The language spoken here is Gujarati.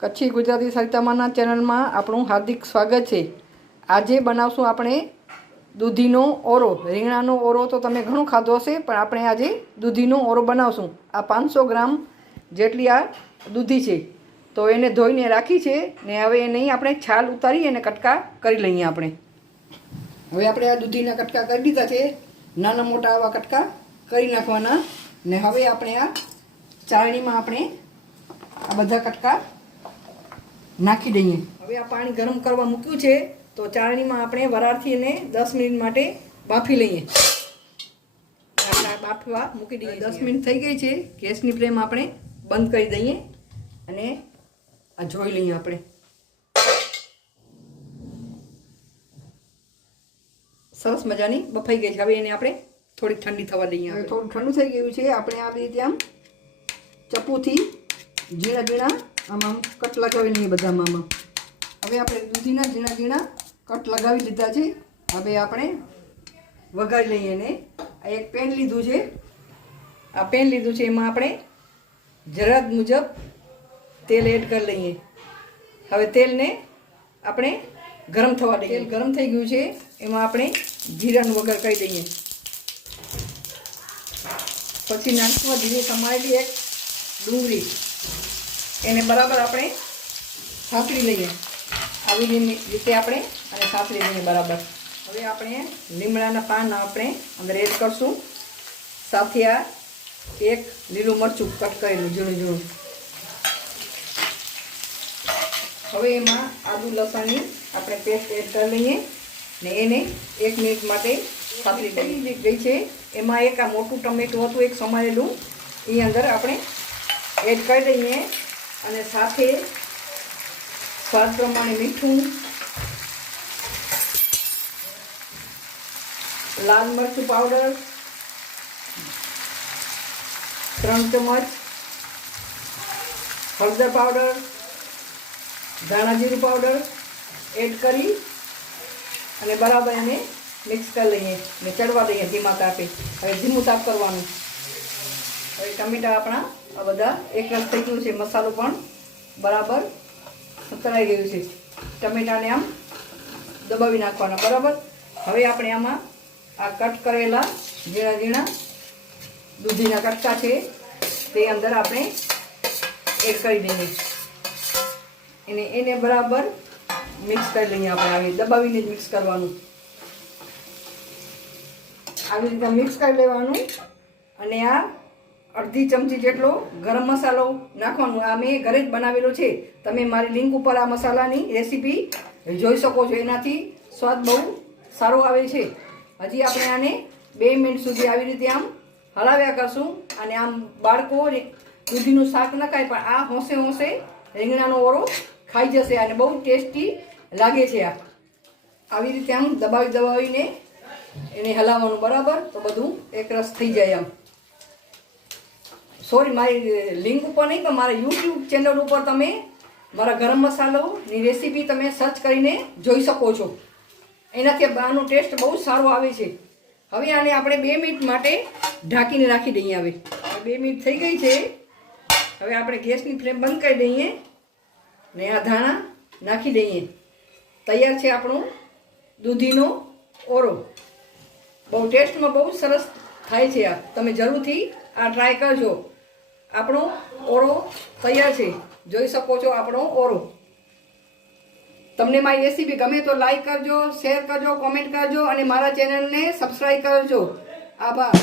કચ્છી ગુજરાતી સરિતામાના ચેનલમાં આપણું હાર્દિક સ્વાગત છે। આજે બનાવશું આપણે દૂધીનો ઓરો। રીંગણાનો ઓરો તો તમે ઘણો ખાધો હશે, પણ આપણે આજે દૂધીનો ઓરો બનાવશું। આ 500 ગ્રામ જેટલી આ દૂધી છે, તો એને ધોઈને રાખી છે ને હવે એને આપણે છાલ ઉતારી અને કટકા કરી લઈએ। હવે આપણે આ દૂધીના કટકા કરી દીધા છે, નાના મોટા આવા કટકા કરી નાખવાના ને હવે આપણે આ ચાળણીમાં આપણે આ બધા કટકા નાખી દઈએ। હવે આ પાણી ગરમ કરવા મૂક્યું છે, તો ચાળણીમાં આપણે વરાળથી એને 10 મિનિટ માટે બાફી લઈએ। આપણે બાફવા મૂકી દઈએ। 10 મિનિટ થઈ ગઈ છે, ગેસની ફ્લેમ આપણે બંધ કરી દઈએ અને આ જોઈ લઈએ। આપણે સરસ મજાની બફાઈ ગઈ છે। હવે એને આપણે થોડીક ઠંડી થવા દઈએ। હવે થોડું ઠંડુ થઈ ગયું છે, આપણે આ રીતે આમ ચપ્પુથી ઝીણા ઝીણા આમાં કટ લગાવી લઈએ બધામાં। હવે આપણે દૂધીના ઝીણા ઝીણા કટ લગાવી લીધા છે। હવે આપણે વઘારી લઈએ એને। આ એક પેન લીધું છે, આ પેન લીધું છે, એમાં આપણે જરૂરત મુજબ તેલ એડ કરી લઈએ। હવે તેલને આપણે ગરમ થવા દઈએ। તેલ ગરમ થઈ ગયું છે, એમાં આપણે જીરાનો વઘાર કરી દઈએ। પછી નાખવા ધીરે સમારેલી એક ડુંગળી, એને બરાબર આપણે સાંતળી લઈએ। આવી રીતે આપણે અને સાંતળી લઈએ બરાબર। હવે આપણે લીમડાના પાન આપણે અંદર એડ કરશું, સાથે આ એક લીલું મરચું કટ કરેલું ઝીણું ઝીણું। હવે એમાં આદુ લસણની આપણે પેસ્ટ એડ કરી લઈએ ને એને 1 મિનિટ માટે સાંતળી ગઈ છે। એમાં એક આ મોટું ટમેટું હતું એક સમારેલું, એ અંદર આપણે એડ કરી દઈએ અને સાથે સ્વાદ પ્રમાણે મીઠું, લાલ મરચું પાવડર 3 ચમચ, હળદર પાવડર, ધાણા જીરું પાવડર એડ કરી અને બરાબર એને મિક્સ કરી લઈએ ને ચડવા દઈએ ધીમા તાપે। હવે ધીમું તાપ કરવાનું। હવે ટમેટા આપણા આ બધા એકરસ થઈ ગયું છે, મસાલો પણ બરાબર સતરાઈ ગયું છે। ટમેટાને આમ દબાવી નાખવાના બરાબર। હવે આપણે આમાં આ કટ કરેલા ઝીણા ઝીણા દૂધીના કટકા છે તે અંદર આપણે એડ કરી દઈએ એને બરાબર મિક્સ કરી લઈએ। આપણે આવી દબાવીને જ મિક્સ કરવાનું, આવી રીતે મિક્સ કરી લેવાનું અને આ અડધી ચમચી જેટલો ગરમ મસાલો નાખવાનો। આ મેં ઘરે જ બનાવેલો છે, તમે મારી લિંક ઉપર આ મસાલાની રેસીપી જોઈ શકો છો, એનાથી સ્વાદ બહુ સારો આવે છે। હજી આપણે આને 2 મિનિટ સુધી આવી રીતે આમ હલાવ્યા કરશું અને આમ બાળકો દૂધીનું શાક ન ખાય, પણ આ હોંશે હોંશે રીંગણાનો ઓરો ખાઈ જશે અને બહુ ટેસ્ટી લાગે છે। આ આવી રીતે આમ દબાવીને એને હલાવવાનું બરાબર, તો બધું એકરસ થઈ જાય। આમ સોરી, મારી લિંક ઉપર નહીં પણ મારા યુટ્યુબ ચેનલ ઉપર તમે મારા ગરમ મસાલોની રેસીપી તમે સર્ચ કરીને જોઈ શકો છો, એનાથી આનો ટેસ્ટ બહુ સારો આવે છે। હવે આને આપણે 2 મિનિટ માટે ઢાંકીને રાખી દઈએ। હવે 2 મિનિટ થઈ ગઈ છે, હવે આપણે ગેસની ફ્લેમ બંધ કરી દઈએ ને આ ધાણા નાખી દઈએ। તૈયાર છે આપણો દૂધીનો ઓરો। બહુ ટેસ્ટમાં બહુ સરસ થાય છે। આ તમે જરૂરથી આ ટ્રાય કરજો। આપણો ઓરો તૈયાર છે, જોઈ શકો છો આપણો ઓરો। તમને મારી રેસીપી ગમે તો લાઈક કરજો, શેર કરજો, કોમેન્ટ કરજો અને મારા ચેનલને સબસ્ક્રાઈબ કરજો। આભાર।